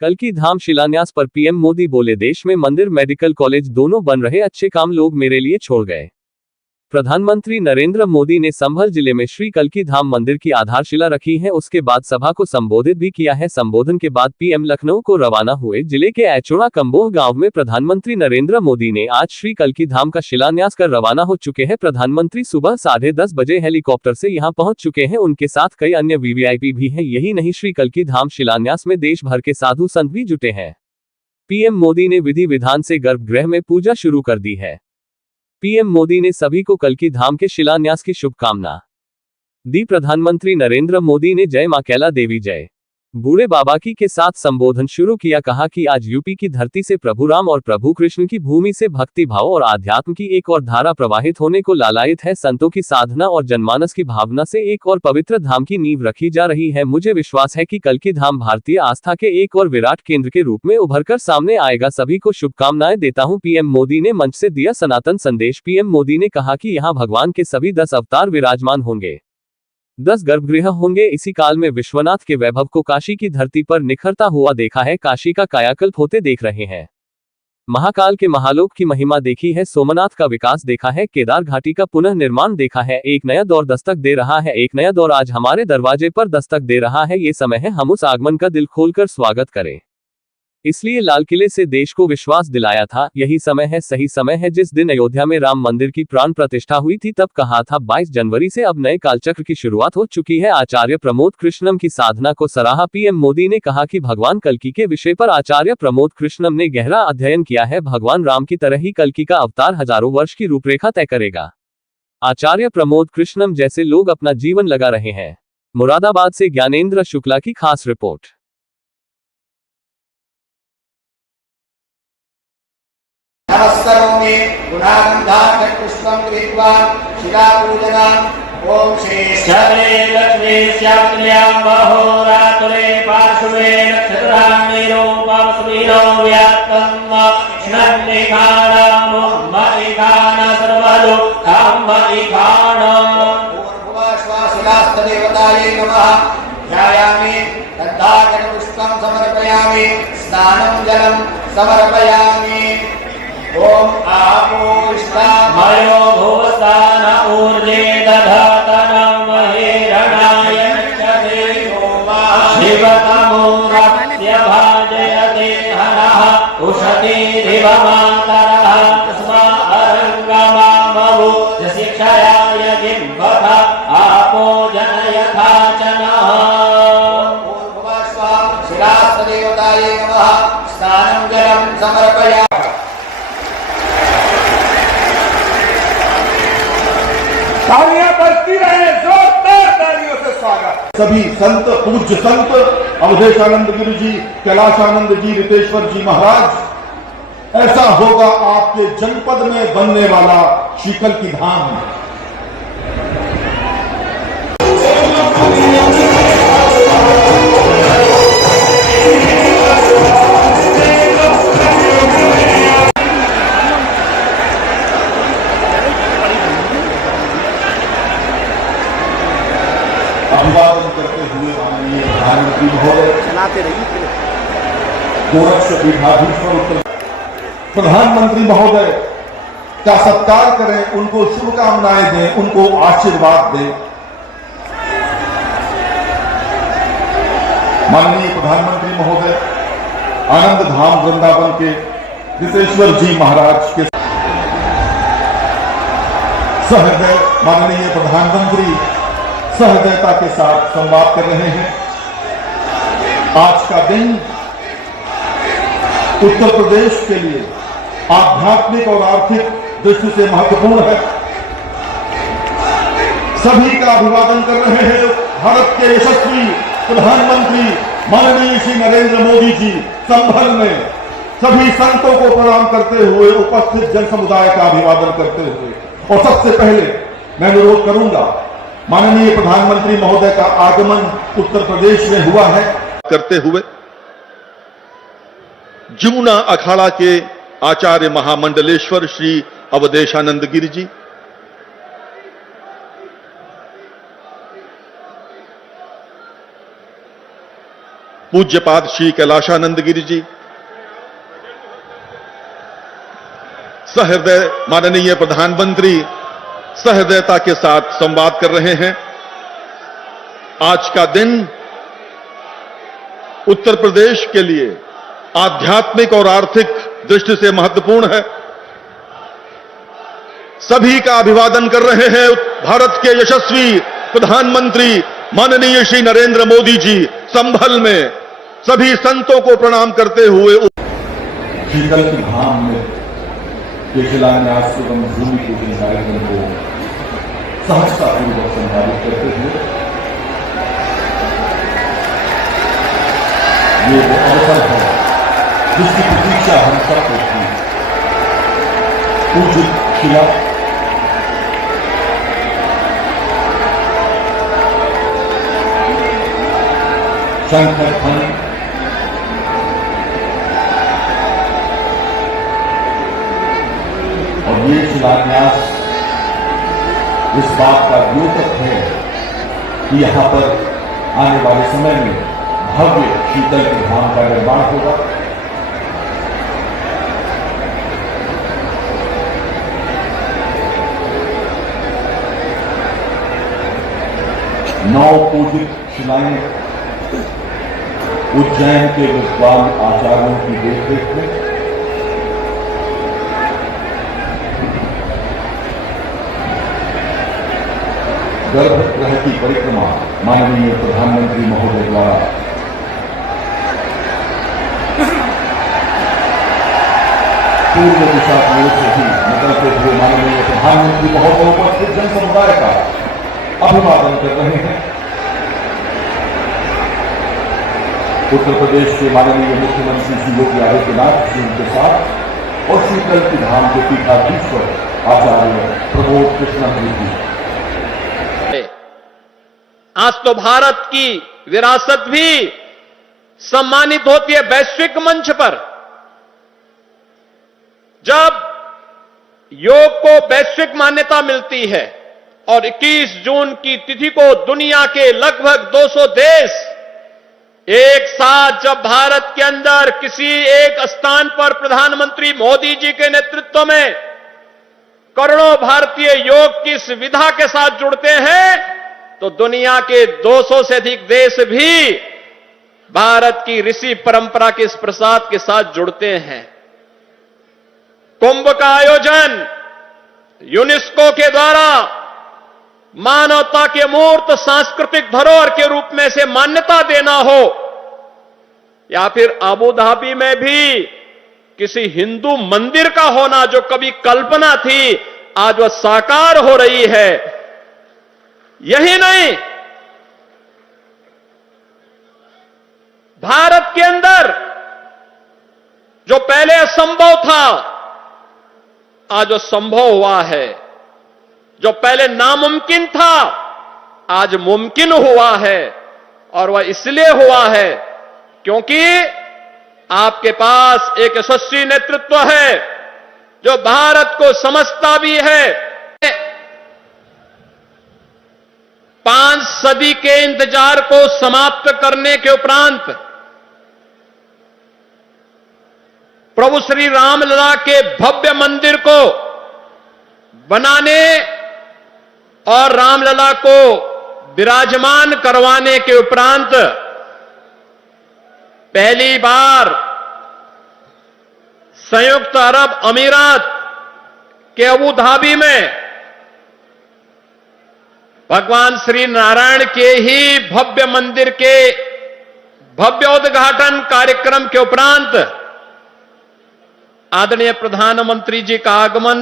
कल्की धाम शिलान्यास पर पीएम मोदी बोले, देश में मंदिर मेडिकल कॉलेज दोनों बन रहे, अच्छे काम लोग मेरे लिए छोड़ गए। प्रधानमंत्री नरेंद्र मोदी ने संभल जिले में श्री कल्की धाम मंदिर की आधारशिला रखी है। उसके बाद सभा को संबोधित भी किया है। संबोधन के बाद पीएम लखनऊ को रवाना हुए। जिले के एचोड़ा कंबोह गांव में प्रधानमंत्री नरेंद्र मोदी ने आज श्री कल्की धाम का शिलान्यास कर रवाना हो चुके हैं। प्रधानमंत्री सुबह 10:30 बजे हेलीकॉप्टर से यहां पहुंच चुके हैं। उनके साथ कई अन्य वीवीआईपी भी हैं। यही नहीं, श्री कल्की धाम शिलान्यास में देश भर के साधु संत भी जुटे हैं। पीएम मोदी ने विधि विधान से गर्भगृह में पूजा शुरू कर दी है। पीएम मोदी ने सभी को कल्की धाम के शिलान्यास की शुभकामना दी। प्रधानमंत्री नरेंद्र मोदी ने जय मां कैला देवी जय बूढ़े बाबा की के साथ संबोधन शुरू किया। कहा कि आज यूपी की धरती से प्रभु राम और प्रभु कृष्ण की भूमि से भक्ति भाव और आध्यात्म की एक और धारा प्रवाहित होने को लालायित है। संतों की साधना और जनमानस की भावना से एक और पवित्र धाम की नींव रखी जा रही है। मुझे विश्वास है कि कल्की धाम भारतीय आस्था के एक और विराट केंद्र के रूप में उभरकर सामने आएगा। सभी को शुभकामनाएं देता हूं। पीएम मोदी ने मंच से दिया सनातन संदेश। पीएम मोदी ने कहा कि यहाँ भगवान के सभी 10 अवतार विराजमान होंगे, 10 गर्भगृह होंगे। इसी काल में विश्वनाथ के वैभव को काशी की धरती पर निखरता हुआ देखा है। काशी का कायाकल्प होते देख रहे हैं। महाकाल के महालोक की महिमा देखी है। सोमनाथ का विकास देखा है। केदार घाटी का पुनः निर्माण देखा है। एक नया दौर दस्तक दे रहा है। एक नया दौर आज हमारे दरवाजे पर दस्तक दे रहा है। ये समय है हम उस आगमन का दिल खोलकर स्वागत करें। इसलिए लाल किले से देश को विश्वास दिलाया था। यही समय है, सही समय है। जिस दिन अयोध्या में राम मंदिर की प्राण प्रतिष्ठा हुई थी, तब कहा था 22 जनवरी से अब नए कालचक्र की शुरुआत हो चुकी है। आचार्य प्रमोद कृष्णम की साधना को सराहा। पीएम मोदी ने कहा कि भगवान कल्की के विषय पर आचार्य प्रमोद कृष्णम ने गहरा अध्ययन किया है। भगवान राम की तरह ही कल्की का अवतार हजारों वर्ष की रूपरेखा तय करेगा। आचार्य प्रमोद कृष्णम जैसे लोग अपना जीवन लगा रहे हैं। मुरादाबाद से ज्ञानेंद्र शुक्ला की खास रिपोर्ट। नमस्करोमि गुणानंदापुष्पं कृत्वा शिलापूजनम्। ओम श्री लक्ष्मी श्यामल्यां महोरात्रे पार्श्वे नक्षत्राणिरूपस्मिनो व्याप्तं नन्निखाणं मनिखाण सर्वदो मनिखाण। शिलास्तदेवतायै नमः। ध्यायामि गन्धाकरपुष्पं समर्पयामि। स्नानं जलं समर्पयामि। ओम आपोष्टामयो भुवस्तान ऊर्जे दधातन महेरणाय नक्षते शिवतमोरप्य भाजयते हरः उषति दिवमातरः तस्मा अरङ्गमामवो शिक्षयाय जिह्वः आपो जनयथा च नः। शिलास्तदेवतायै नमः। स्नानं जलं समर्पयामि। तालियां बजती रहे, जोरदार तालियों से स्वागत। सभी संत, पूज्य संत अवधेशानंद गिरि जी, कैलाशानंद जी, रितेश्वर जी महाराज, ऐसा होगा आपके जनपद में बनने वाला श्री कल्की धाम। अभिवादन करते हुए माननीय प्रधानमंत्री महोदय, चलाते रहिए गोरक्ष पीठाधीश्वर उत्तर प्रधानमंत्री महोदय का सत्कार करें, उनको शुभकामनाएं दें, उनको आशीर्वाद दें। माननीय प्रधानमंत्री महोदय आनंद धाम वृंदावन के रितेश्वर जी महाराज के सहृदय माननीय प्रधानमंत्री सहृदयता के साथ संवाद कर रहे हैं। आज का दिन उत्तर प्रदेश के लिए आध्यात्मिक और आर्थिक दृष्टि से महत्वपूर्ण है। सभी का अभिवादन कर रहे हैं भारत के यशस्वी प्रधानमंत्री माननीय श्री नरेंद्र मोदी जी। संभल में सभी संतों को प्रणाम करते हुए, उपस्थित जन समुदाय का अभिवादन करते हुए, और सबसे पहले मैं अनुरोध करूंगा, माननीय प्रधानमंत्री महोदय का आगमन उत्तर प्रदेश में हुआ है, करते हुए जमुना अखाड़ा के आचार्य महामंडलेश्वर श्री अवधेशानंद गिरि जी, पूज्यपाद श्री कैलाशानंद गिरी जी, सहृदय माननीय प्रधानमंत्री सहृदयता के साथ संवाद कर रहे हैं। आज का दिन उत्तर प्रदेश के लिए आध्यात्मिक और आर्थिक दृष्टि से महत्वपूर्ण है। सभी का अभिवादन कर रहे हैं भारत के यशस्वी प्रधानमंत्री माननीय श्री नरेंद्र मोदी जी। संभल में सभी संतों को प्रणाम करते हुए शीतल की धाम में के शिलान्यास एवं भूमि पूजन कार्यक्रम को सहजतापूर्वक संचालित करते हुए ये वो अवसर है जिसकी प्रतीक्षा हम सबको थी। पूजित शिला शंकर खंड और ये शिलान्यास इस बात का द्योतक है कि यहां पर आने वाले समय में भव्य शीतल के धाम का निर्माण होगा। नौ पूजित शिलाएं उज्जैन के विद्वान आचार्यों की देखरेख में गर्भगृह की परिक्रमा माननीय प्रधानमंत्री महोदय द्वारा पूर्व दिशा की ओर से ही निकलते हुए माननीय प्रधानमंत्री महोदय उपस्थित जन समुदाय का अभिवादन कर रहे हैं। उत्तर प्रदेश के माननीय मुख्यमंत्री श्री योगी आदित्यनाथ जी के साथ और शीतल की धाम के पीठाधीश्वर आचार्य प्रमोद कृष्णगिरी जी। आज तो भारत की विरासत भी सम्मानित होती है वैश्विक मंच पर। जब योग को वैश्विक मान्यता मिलती है और 21 जून की तिथि को दुनिया के लगभग 200 देश एक साथ जब भारत के अंदर किसी एक स्थान पर प्रधानमंत्री मोदी जी के नेतृत्व में करोड़ों भारतीय योग की इस विधा के साथ जुड़ते हैं तो दुनिया के 200 से अधिक देश भी भारत की ऋषि परंपरा के इस प्रसाद के साथ जुड़ते हैं। कुंभ का आयोजन यूनेस्को के द्वारा मानवता के मूर्त सांस्कृतिक धरोहर के रूप में से मान्यता देना हो या फिर अबू धाबी में भी किसी हिंदू मंदिर का होना जो कभी कल्पना थी आज वह साकार हो रही है। यही नहीं, भारत के अंदर जो पहले असंभव था आज वो संभव हुआ है। जो पहले नामुमकिन था आज मुमकिन हुआ है और वह इसलिए हुआ है क्योंकि आपके पास एक यशस्वी नेतृत्व है जो भारत को समझता भी है। 5 सदी के इंतजार को समाप्त करने के उपरांत प्रभु श्री रामलला के भव्य मंदिर को बनाने और रामलला को विराजमान करवाने के उपरांत पहली बार संयुक्त अरब अमीरात के अबू धाबी में भगवान श्री नारायण के ही भव्य मंदिर के भव्य उद्घाटन कार्यक्रम के उपरांत आदरणीय प्रधानमंत्री जी का आगमन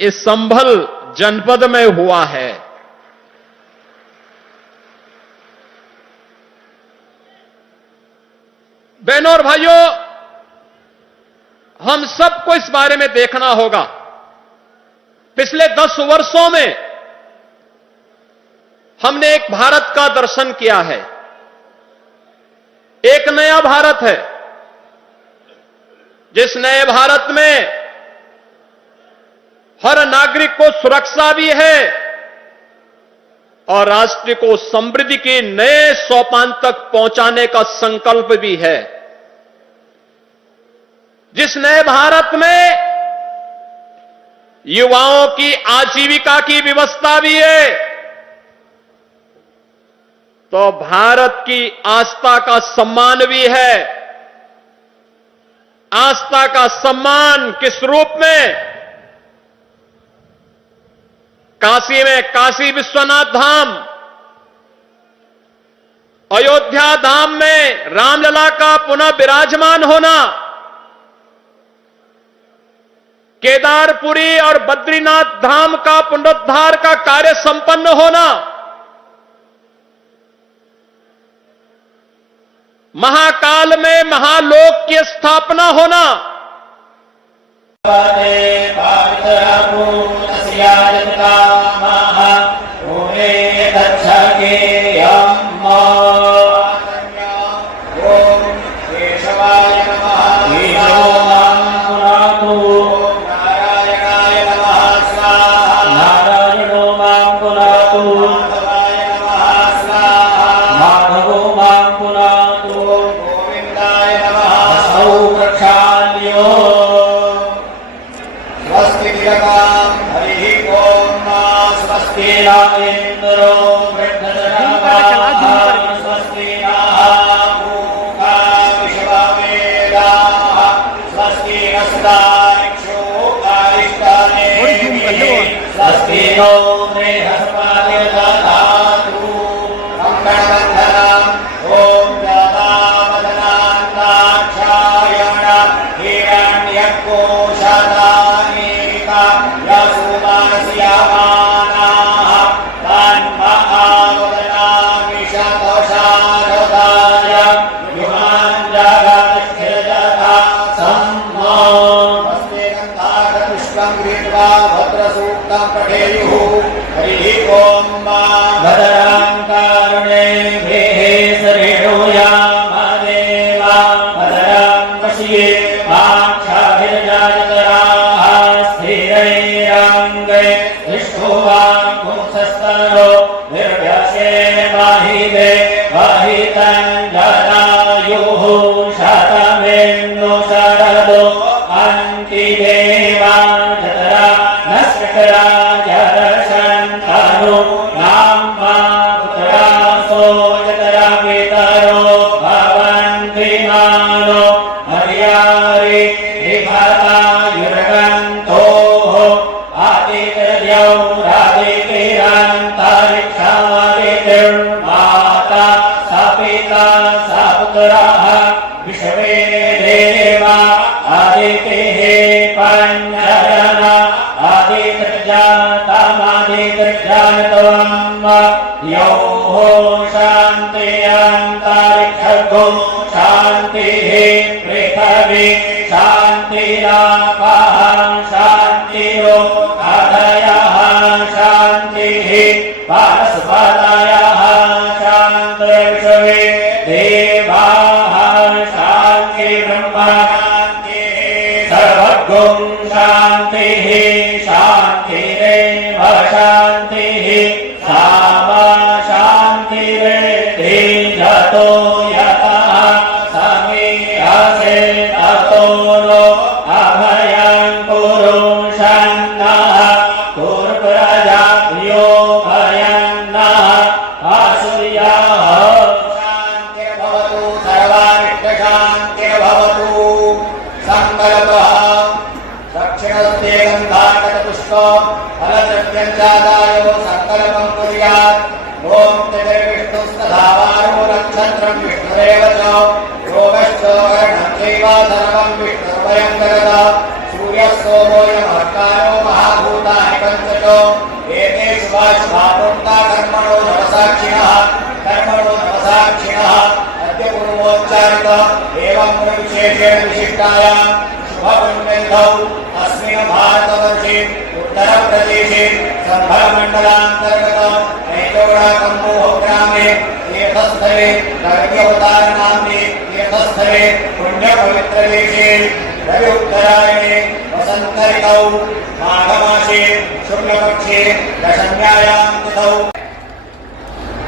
इस संभल जनपद में हुआ है। बहनों और भाइयों, हम सबको इस बारे में देखना होगा। पिछले 10 वर्षों में हमने एक भारत का दर्शन किया है। एक नया भारत है जिस नए भारत में हर नागरिक को सुरक्षा भी है, और राष्ट्र को समृद्धि के नए सोपान तक पहुंचाने का संकल्प भी है। जिस नए भारत में युवाओं की आजीविका की व्यवस्था भी है, तो भारत की आस्था का सम्मान भी है। आस्था का सम्मान किस रूप में? काशी में काशी विश्वनाथ धाम, अयोध्या धाम में रामलला का पुनः विराजमान होना, केदारपुरी और बद्रीनाथ धाम का पुनरुद्धार का कार्य संपन्न होना, महाकाल में महालोक की स्थापना होना,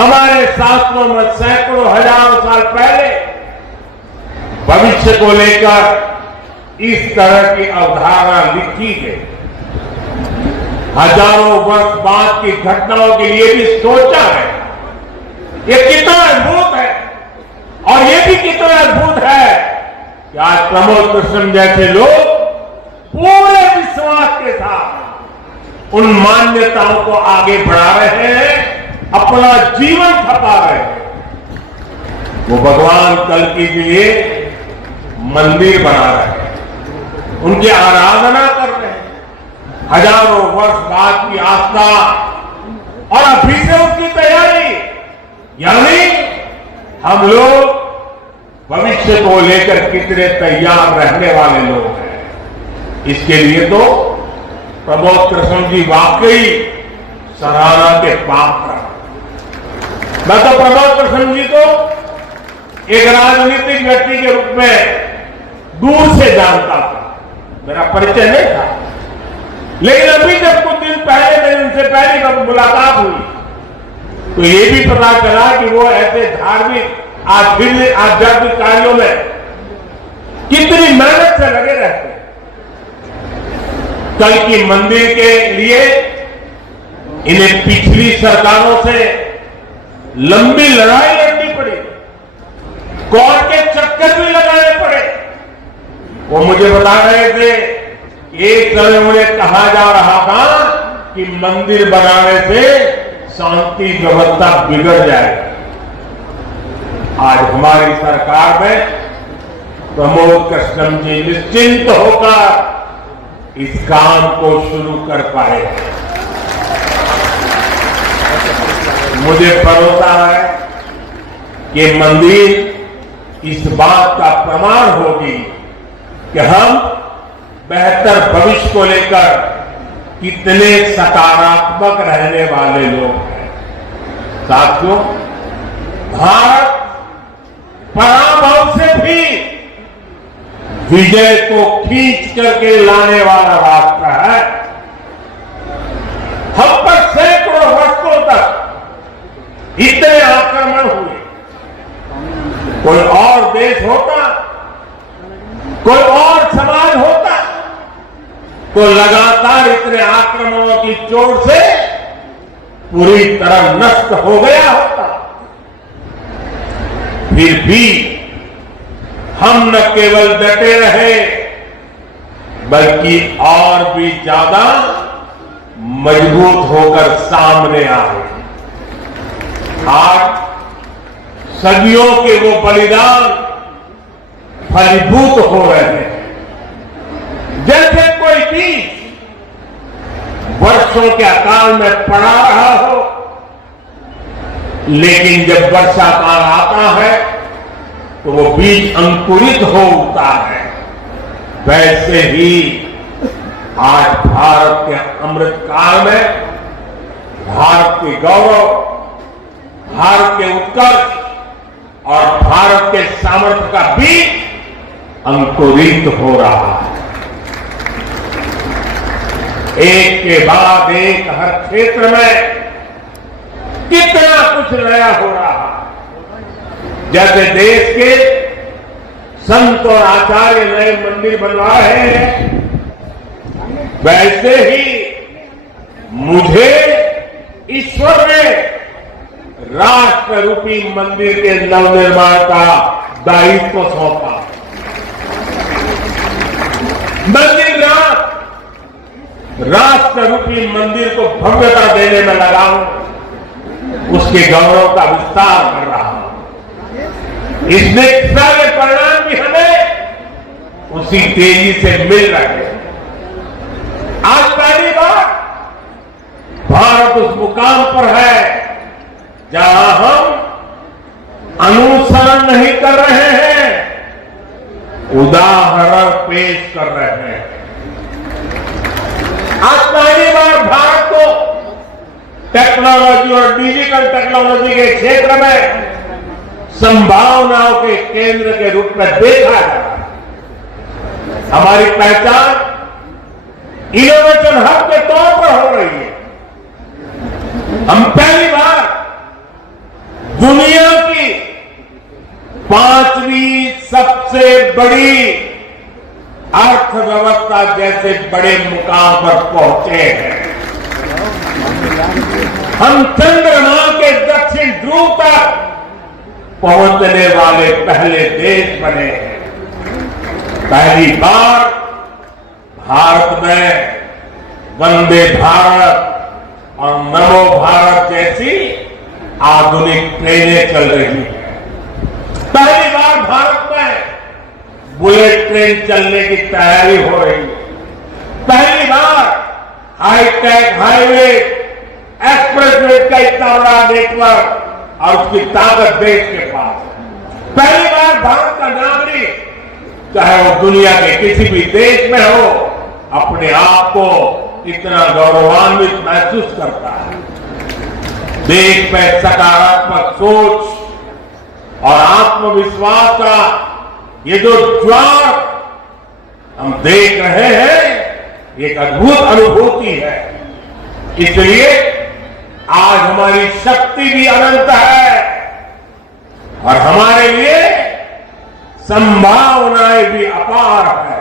हमारे शास्त्रों में सैकड़ों हजारों साल पहले भविष्य को लेकर इस तरह की अवधारणा लिखी गई। हजारों वर्ष बाद की घटनाओं के लिए भी सोचा है। ये कितना अद्भुत है, और ये भी कितना अद्भुत है कि आज प्रमोद कृष्ण जैसे लोग पूरे विश्वास के साथ उन मान्यताओं को आगे बढ़ा रहे हैं, अपना जीवन खपा रहे हैं। वो भगवान कल्कि के लिए मंदिर बना रहे हैं, उनकी आराधना कर रहे हैं, हजारों वर्ष बाद की आस्था, और अभी से उसकी तैयारी। यानी हम लोग भविष्य को लेकर कितने तैयार रहने वाले लोग हैं, इसके लिए तो प्रमोद कृष्ण जी वाकई सराहना के पात्र हैं। मैं तो प्रमोद कृष्ण जी को एक राजनीतिक व्यक्ति के रूप में दूर से जानता था, मेरा परिचय नहीं था। लेकिन अभी जब कुछ दिन पहले मेरी उनसे पहली मुलाकात हुई तो ये भी पता चला कि वो ऐसे धार्मिक आध्यात्मिक कार्यों में कितनी मेहनत से लगे रहते हैं। कल की मंदिर के लिए इन्हें पिछली सरकारों से लंबी लड़ाई लड़नी पड़ी, कोर्ट के चक्कर भी लगाने पड़े। वो मुझे बता रहे थे, एक समय उन्हें कहा जा रहा था कि मंदिर बनाने से शांति व्यवस्था बिगड़ जाएगी। आज हमारी सरकार में प्रमोद कृष्ण जी निश्चिंत होकर इस काम को शुरू कर पाए। मुझे भरोसा है कि मंदिर इस बात का प्रमाण होगी कि हम बेहतर भविष्य को लेकर कितने सकारात्मक रहने वाले लोग हैं। साथियों, भारत पराभव से भी विजय को खींच करके लाने वाला राष्ट्र है। हम पर सैकड़ों वर्षों तक इतने आक्रमण हुए, कोई और देश होता, कोई और समाज होता तो लगातार इतने आक्रमणों की चोट से पूरी तरह नष्ट हो गया होता। फिर भी हम न केवल डटे रहे बल्कि और भी ज्यादा मजबूत होकर सामने आए। आज सदियों के वो बलिदान फलीभूत हो रहे हैं। जैसे कोई बीज वर्षों के अकाल में पड़ा रहा हो, लेकिन जब वर्षा काल आता है तो वो बीज अंकुरित हो उठता है। वैसे ही आज भारत के अमृत काल में भारत के गौरव, भारत के उत्कर्ष और भारत के सामर्थ्य का बीज अंकुरित हो रहा है। एक के बाद एक हर क्षेत्र में कितना कुछ नया हो रहा है। जैसे देश के संत और आचार्य नए मंदिर बनवा रहे हैं, वैसे ही मुझे ईश्वर ने राष्ट्र रूपी मंदिर के नवनिर्माण का दायित्व सौंपा। मंदिर राष्ट्र रूपी मंदिर को भव्यता देने में लगा हूं, उसके गौरव का विस्तार कर रहा हूं। इसमें सारे परिणाम भी हमें उसी तेजी से मिल रहे हैं। आज पहली बार भारत उस मुकाम पर है जहां हम अनुसरण नहीं कर रहे हैं, उदाहरण पेश कर रहे हैं। आज पहली बार भारत को टेक्नोलॉजी और डिजिटल टेक्नोलॉजी के क्षेत्र में संभावनाओं के केंद्र के रूप में देखा जा रहा है। हमारी पहचान इनोवेशन हब के तौर पर हो रही है। हम पहली बार दुनिया की 5वीं सबसे बड़ी अर्थव्यवस्था जैसे बड़े मुकाम पर पहुंचे हैं। हम चंद्रमा के दक्षिण ध्रुव तक पहुंचने वाले पहले देश बने हैं। पहली बार भारत में वंदे भारत और नमो भारत जैसी आधुनिक ट्रेनें चल रही हैं। पहली बार भारत में बुलेट ट्रेन चलने की तैयारी हो रही है। पहली बार हाईटेक हाईवे एक्सप्रेसवे का इतना बड़ा नेटवर्क और उसकी ताकत देश के पास है। पहली बार भारत का नागरिक चाहे वो दुनिया के किसी भी देश में हो अपने आप को इतना गौरवान्वित महसूस करता है। देश में सकारात्मक सोच और आत्मविश्वास का ये जो ज्वार हम देख रहे हैं एक अद्भुत अनुभूति है। इसलिए आज हमारी शक्ति भी अनंत है और हमारे लिए संभावनाएं भी अपार है।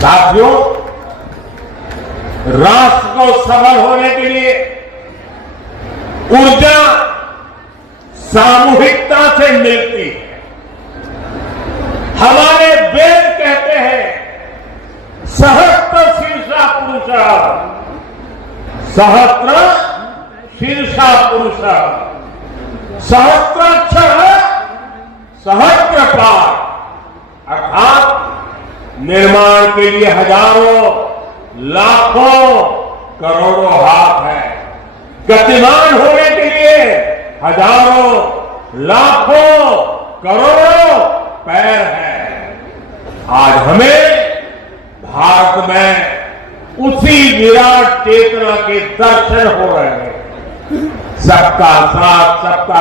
साथियों, राष्ट्र को सफल होने के लिए ऊर्जा सामूहिकता से मिलती है। हमारे वेद कहते हैं सहस्त्र शीर्षा पुरुष, सहस्त्र शीर्षा पुरुष, सहस्त्राक्षर सहस्त्र पार, अर्थात निर्माण के लिए हजारों लाखों करोड़ों हाथ है। गतिमान होने के लिए हजारों लाखों करोड़ों पैर हैं। आज हमें भारत में उसी विराट चेतना के दर्शन हो रहे हैं। सबका साथ, सबका